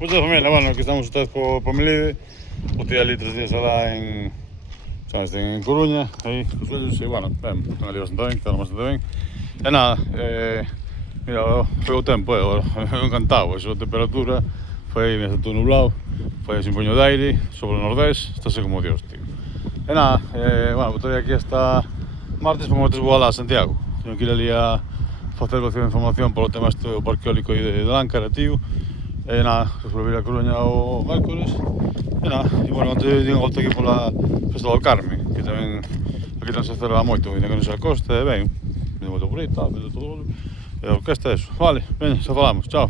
Mucha familia, bueno, aquí estamos ustedes por Melide. Estoy allí 3 días alá en Coruña, aí, cos vellos, e bueno, ben, están ali bastante ben, están bastante ben. E nada, mira, foi o tempo, agora, encantado, a temperatura, foi, mira, está todo nublado, foi así un poño de aire, sobre o nordés, está así como Dios, tío. E nada, bueno, estou aquí hasta martes, porque martes vou alá a Santiago. Tengo que ir ali a facer vacío de información polo tema este do parque eólico de Láncara, tío. E nada, resolvi ir a Coruña o mércoles. E nada, e bueno, antes digo volta aquí pola Festa do Carme, que tamén aquí non se celebra moito, ainda que non se acosta, e ben, vendo moito por aí, tal, vendo todo, e a orquesta, eso. Vale, veña, xa falamos, chao.